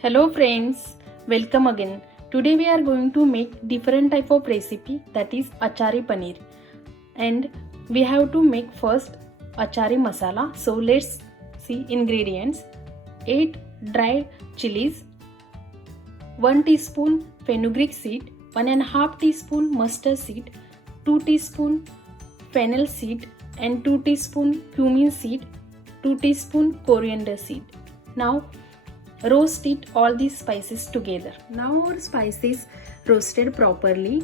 Hello friends, welcome again. Today we are going to make different type of recipe, that is achari paneer, and we have to make first achari masala. So let's see ingredients. 8 dried chilies, 1 teaspoon fenugreek seed, 1.5 teaspoon mustard seed, 2 teaspoon fennel seed and 2 teaspoon cumin seed, 2 teaspoon coriander seed. Now roast it all these spices together. Now our spices roasted properly.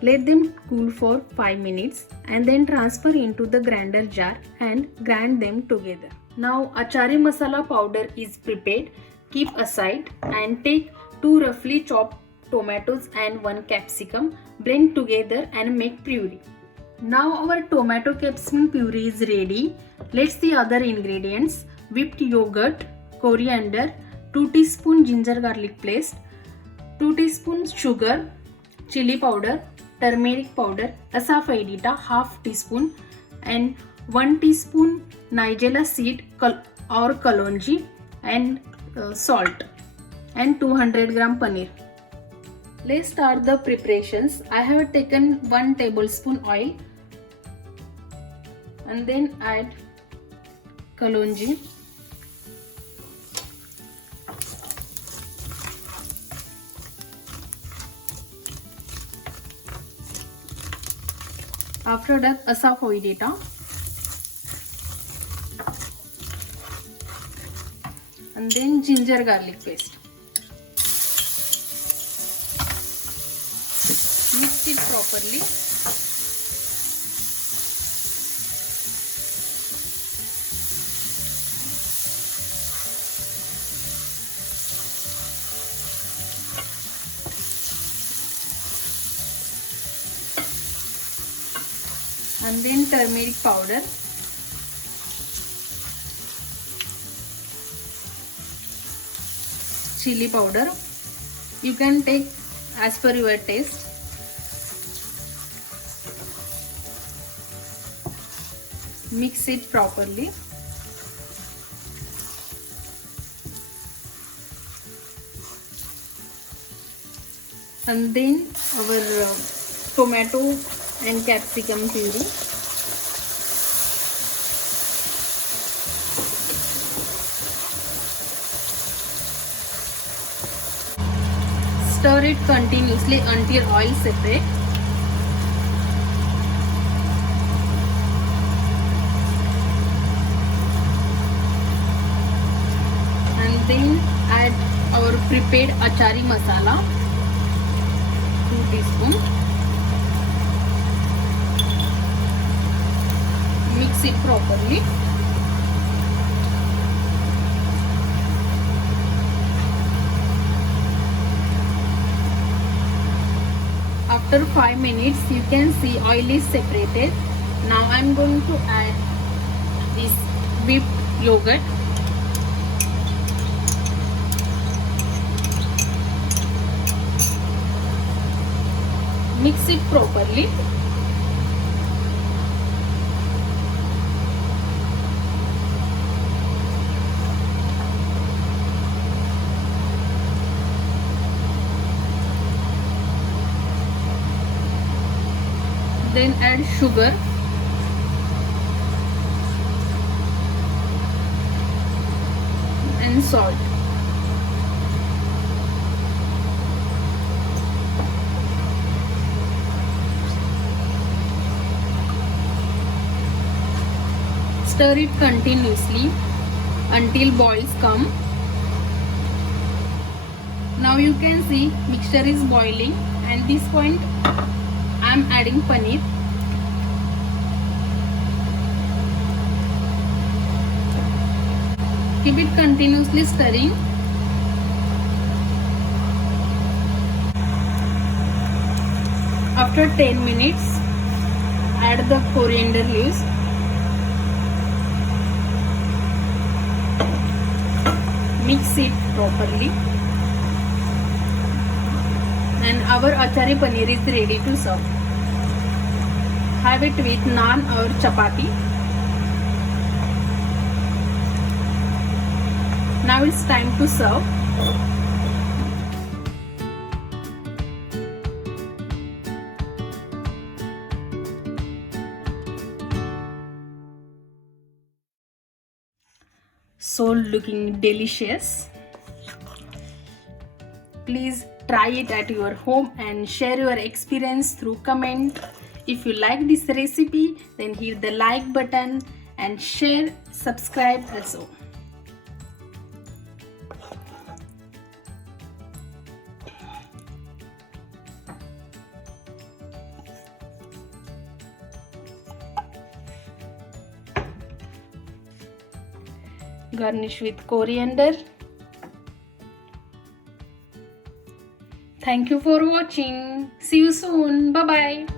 Let them cool for 5 minutes and then transfer into the grinder jar and grind them together. Now achari masala powder is prepared. Keep aside and take 2 roughly chopped tomatoes and 1 capsicum. Blend together and make puree. Now our tomato capsicum puree is ready. Let's see other ingredients. Whipped yogurt, coriander, 2 teaspoon ginger garlic paste, 2 teaspoons sugar, chili powder, turmeric powder, asafoetida half teaspoon and 1 teaspoon nigella seed or kalonji and salt and 200 gram paneer. Let's start the preparations. I have taken 1 tablespoon oil and then add kalonji. After that, asafoetida and then ginger garlic paste. Mix it properly. And then turmeric powder, chili powder. You can take as per your taste. Mix it properly. And then our tomato and capsicum puree. Stir it continuously until oil separates. And then add our prepared achari masala, 2 teaspoons. Mix it properly. After 5 minutes, you can see oil is separated. Now I am going to add this whipped yogurt. Mix it properly. Then add sugar and salt. Stir it continuously until boils come. Now you can see mixture is boiling, and at this point I am adding paneer. Keep it continuously stirring. After 10 minutes, add the coriander leaves. Mix it properly. And our achari paneer is ready to serve. Have it with naan or chapati. Now it's time to serve. so looking delicious. Please try it at your home and share your experience through comment. If you like this recipe, then hit the like button and share, subscribe also. Garnish with coriander. Thank you for watching. See you soon. Bye bye.